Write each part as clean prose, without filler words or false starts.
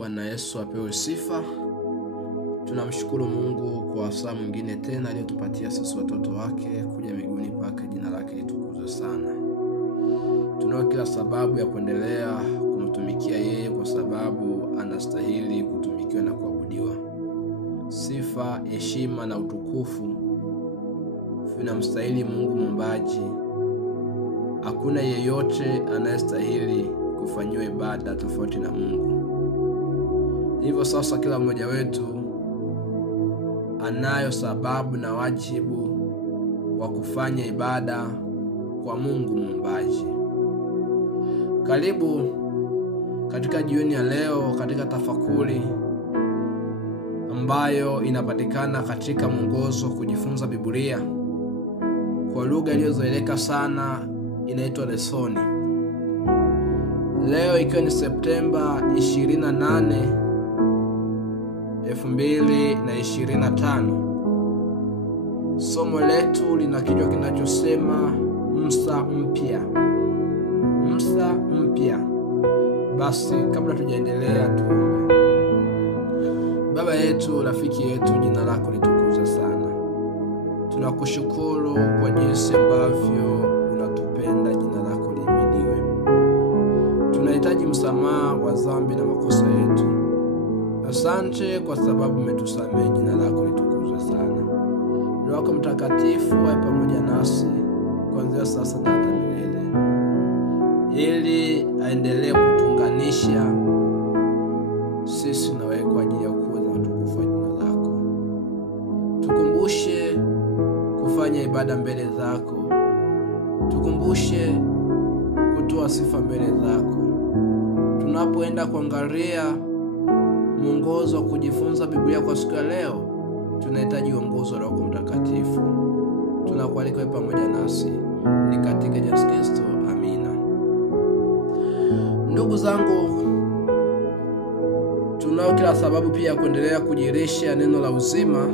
Bwana Yesu apewe sifa. Tunamshukuru Mungu kwa saa mwingine tena aliyotupatia sisi watoto wake kuja miguuni pake. Jina lake litukuzwe sana. Tunao kila sababu ya kuendelea kumtumikia yeye kwa sababu anastahili kutumikiwa na kuabudiwa. Sifa, heshima na utukufu vinamstahili Mungu Muumbaji. Hakuna yeyote anayestahili kufanyiwa ibada tofauti na Mungu. Hivyo sasa kila mmoja wetu anayo sababu na wajibu wa kufanya ibada kwa Mungu Muumbaji. Karibu katika jioni ya leo katika tafakuri ambayo inapatikana katika mwongozo kujifunza Biblia kwa lugha iliyozoeleka sana, inaitwa lesoni. Leo ikiwa ni Septemba 28, 2025. Somo letu lina kichwa kinachosema Musa mpya. Musa mpya. Basi kabla tujaendelea tuombe. Baba yetu, rafiki yetu, jina lako litukuzwe sana. Tunakushukuru kwa jinsi ambavyo unatupenda, jina lako lihimidiwe. Tunahitaji msamaha wa dhambi na makosa yetu. Asante kwa sababu umetusamehe, jina lako litukuzwe sana. Roho yako Mtakatifu awe pamoja nasi kuanzia sasa na hata milele, ili aendelee kutunganisha sisi na wewe kwa ajili ya kuweza utukufu wa jina lako. Tukumbushe kufanya ibada mbele zako. Tukumbushe kutoa sifa mbele zako. Tunapoenda kuangalia mwongozo wa kujifunza Biblia kwa siku ya leo, tunahitaji uongozi wa Roho Mtakatifu. Tunakualika pamoja nasi, ni katika Yesu Kristo. Amina. Ndugu zangu, tunao kila sababu pia kuendelea kujirisha neno la uzima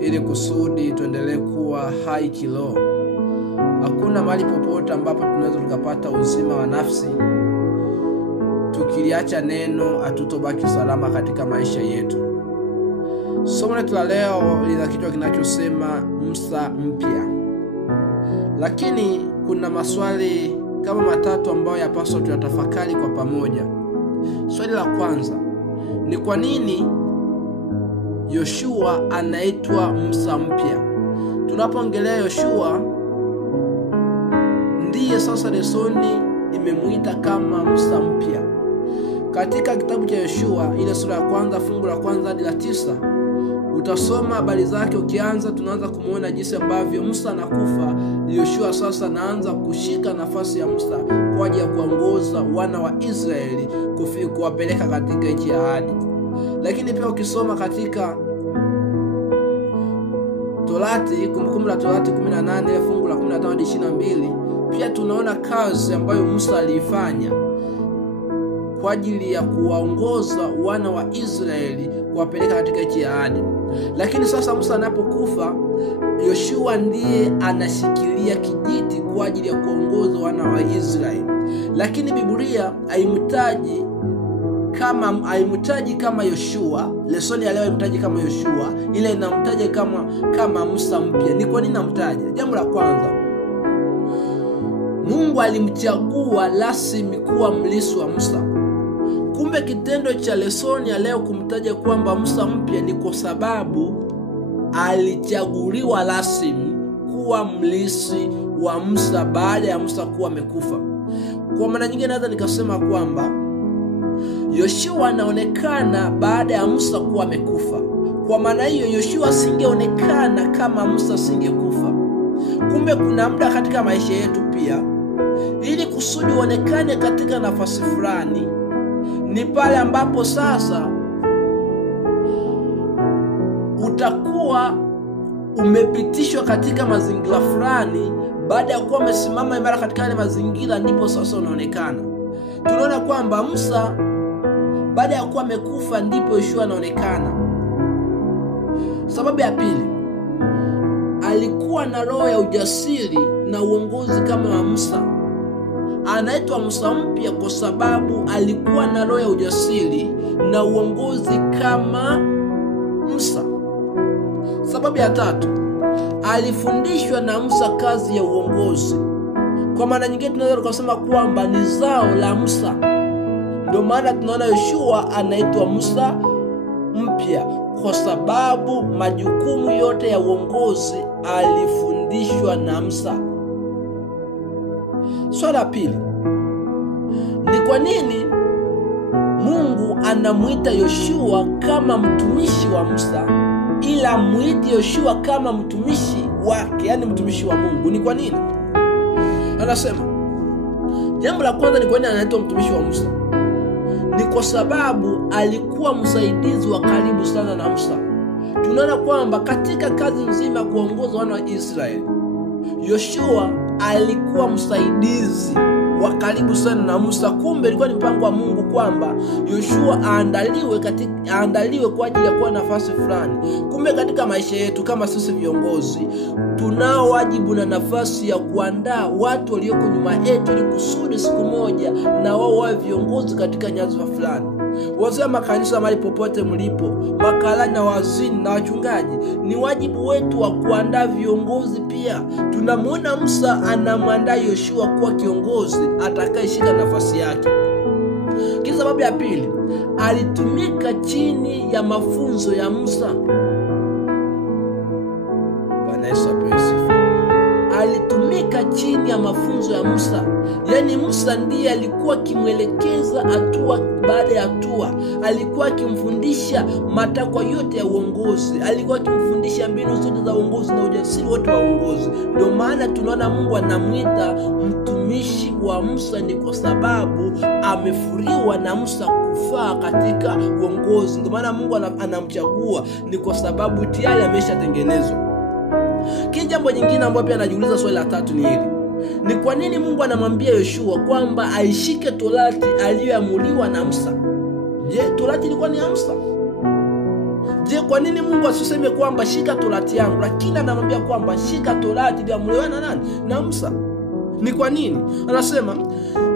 ili kusudi tuendelee kuwa hai kiroho. Hakuna mahali popote ambapo tunaweza tukapata uzima wa nafsi tukiliacha neno, hatutobaki salama katika maisha yetu. Somo letu la leo lina kichwa kinachosema Musa mpya. Lakini kuna maswali kama matatu ambayo yapaswa tuyatafakari kwa pamoja. Swali la kwanza ni kwa nini Yoshua anaitwa Musa mpya? Tunapoongelea Yoshua, ndiye sasa lesoni imemuita kama Musa mpya. Katika kitabu cha Yoshua ile sura ya kwanza fungu la kwanza hadi la 9, utasoma habari zake. Ukianza tunaanza kumuona jinsi ambavyo Musa anakufa. Yoshua sasa anaanza kushika nafasi ya Musa kwa ajili ya kuongoza wana wa Israeli kuwapeleka katika nchi ya ahadi. Lakini pia ukisoma katika Torati, Kumbukumbu la Torati 18 fungu la 15 hadi 22, pia tunaona kazi ambayo Musa aliifanya kwa ajili ya kuwaongoza wana wa Israeli kuwapeleka katika nchi ya ahadi. Lakini sasa Musa anapokufa, Yoshua ndiye anashikilia kijiti kwa ajili ya kuongoza wana wa Israeli. Lakini Biblia haimtaji kama Yoshua. Lesoni ya leo haimtaji kama Yoshua, ile inamtaja kama Musa mpya. Ni kwa nini namtaja? Jambo la kwanza, Mungu alimchagua rasmi kuwa mlisi wa Musa. Kumbe kitendo cha lesoni ya leo kumtaja kwamba Musa mpya ni kwa sababu alichaguliwa rasmi kuwa mlisi wa Musa baada ya Musa kuwa amekufa. Kwa maana nyingine naweza nikasema kwamba Yoshua anaonekana baada ya Musa kuwa amekufa. Kwa maana hiyo Yoshua singeonekana kama Musa singekufa. Kumbe kuna muda katika maisha yetu pia, ili kusudi uonekane katika nafasi fulani, ni pale ambapo sasa utakuwa umepitishwa katika mazingira fulani. Baada ya kuwa umesimama imara katika yale mazingira, ndipo sasa unaonekana. Tunaona kwamba Musa baada ya kuwa amekufa ndipo Yoshua anaonekana. Sababu ya pili, alikuwa na roho ya ujasiri na uongozi kama wa Musa. anaitwa Musa mpya kwa sababu alikuwa na roho ya ujasiri na uongozi kama Musa. Sababu ya tatu, alifundishwa na Musa kazi ya uongozi. Kwa maana nyingine tunaweza kusema kwamba ni zao la Musa. Ndio maana tunaona Yoshua anaitwa Musa mpya, kwa sababu majukumu yote ya uongozi alifundishwa na Musa. Swali la pili, ni kwa nini Mungu anamuita Yoshua kama mtumishi wa Musa ila muiti Yoshua kama mtumishi wake, yani mtumishi wa Mungu? Ni kwa nini? Anasema jambo la kwanza, ni kwa nini anaitwa mtumishi wa Musa? Ni kwa sababu alikuwa msaidizi wa karibu sana na Musa. Tunaona kwamba katika kazi nzima ya kuongoza wana wa Israeli, Yoshua alikuwa msaidizi wa karibu sana na Musa. Kumbe ilikuwa ni mpango wa Mungu kwamba Yoshua aandaliwe kwa ajili ya kuwa nafasi fulani. Kumbe katika maisha yetu kama sisi viongozi, tunao wajibu na nafasi ya kuandaa watu walioko nyuma yetu ili kusudi siku moja na wao wawe viongozi katika nyadhifa fulani. Wazee wa makanisa mahali popote mlipo, makarani na wazini na wachungaji, ni wajibu wetu wa kuandaa viongozi pia. Tunamuona Musa anamwandaa Yoshua kuwa kiongozi atakayeshika nafasi yake. Kwa sababu ya pili, alitumika chini ya mafunzo ya Musa. Bwana Yesu apewe sifa. Alitumika chini ya mafunzo ya Musa. Yaani Musa ndiye alikuwa akimwelekeza hatua baada ya hatua. Alikuwa akimfundisha matakwa yote ya uongozi. Alikuwa akimfundisha mbinu zote za uongozi na ujasiri wote wa uongozi. Ndio maana tunaona Mungu anamuita mtumishi wa Musa, ni kwa sababu amefuriwa na Musa kufaa katika uongozi. Ndio maana Mungu anamchagua, ni kwa sababu tayari ameshatengenezwa. Kile jambo jingine ambalo pia anajiuliza, swali la tatu, ni hili: ni kwa nini Mungu anamwambia Yoshua kwamba aishike Torati aliyoamuliwa na Musa? Je, Torati ilikuwa ni ya Musa? Je, kwa nini Mungu asiseme kwamba shika Torati yangu, lakini anamwambia kwamba shika Torati iliyoamuliwa na nani? Na Musa. Ni kwa nini? Anasema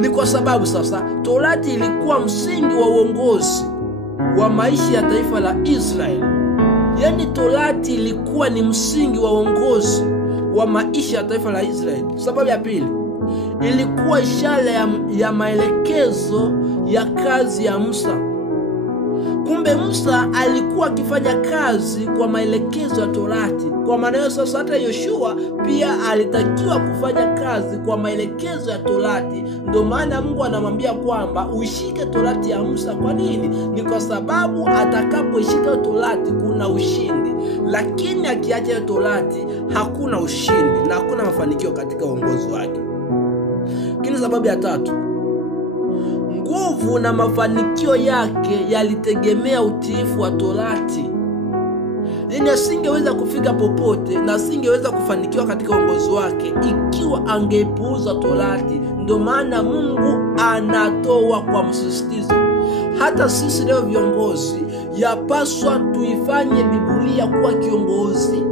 ni kwa sababu sasa Torati ilikuwa msingi wa uongozi wa maisha ya taifa la Israeli. Yaani Torati ilikuwa ni msingi wa uongozi wa maisha ya taifa la Israeli. Sababu ya pili, ilikuwa ishara ya maelekezo ya kazi ya Musa. Kumbe Musa alikuwa akifanya kazi kwa maelekezo ya Torati. Kwa maana hiyo sasa hata Yoshua pia alitakiwa kufanya kazi kwa maelekezo ya Torati. Ndio maana Mungu anamwambia kwamba uishike Torati ya Musa. Kwa nini? Ni kwa sababu atakapoishika Torati kuna ushindi, lakini akiacha Torati hakuna ushindi na hakuna mafanikio katika uongozi wake. Lakini sababu ya tatu, nguvu na mafanikio yake yalitegemea utiifu wa Torati. Yaani asingeweza kufika popote na asingeweza kufanikiwa katika uongozi wake ikiwa angeipuuza Torati. Ndio maana Mungu anatoa kwa msisitizo. Hata sisi leo viongozi, yapaswa tuifanye Biblia kuwa kiongozi.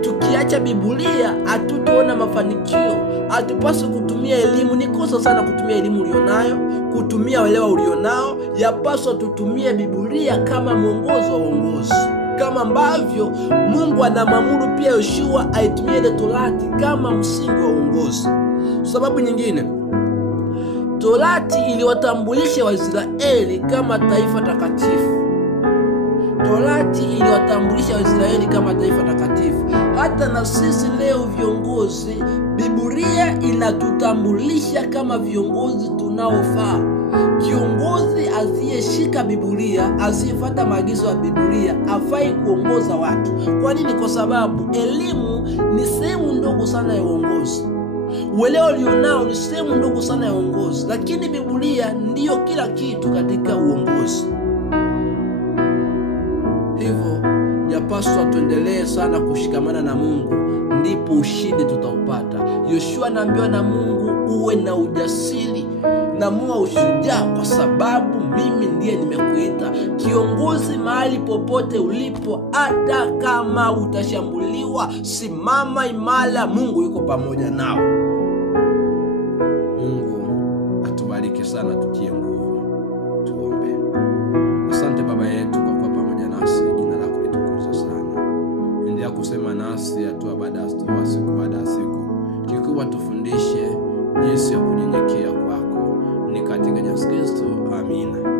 Tukiacha Biblia hatutaona mafanikio. Hatupaswi kutumia elimu. Ni kosa sana kutumia elimu ulionayo, kutumia uelewa ulionao. Yapaswa tutumie Biblia kama mwongozo wa uongozi, kama ambavyo Mungu anamwamuru pia Yoshua aitumie ile Torati kama msingi wa uongozi. Sababu nyingine, Torati iliwatambulisha Waisraeli kama taifa takatifu. Torati iliwatambulisha Waisraeli kama taifa takatifu. Hata na sisi leo viongozi, Biblia inatutambulisha kama viongozi tunaofaa. Kiongozi asiyeshika Biblia, asiyefuata maagizo ya Biblia, hafai kuongoza watu. Kwa nini? Kwa sababu elimu ni sehemu ndogo sana ya uongozi. Uelewa ulionao ni sehemu ndogo sana ya uongozi, lakini Biblia ndiyo kila kitu katika uongozi. Hivyo yapaswa tuendelee sana kushikamana na Mungu, ndipo ushindi tutaupata. Yoshua anaambiwa na Mungu, uwe na ujasiri na muwe ushujaa, kwa sababu mimi ndiye nimekuita. Kiongozi mahali popote ulipo, hata kama utashambuliwa, simama imara, Mungu yuko pamoja nao. Mungu atubariki sana, tutie nguvu. Tuombe. nasi hatua baada ya hatua, siku baada ya siku. Kikubwa tufundishe jinsi ya kunyenyekea kwako. Ni katika Yesu Kristo. Amina.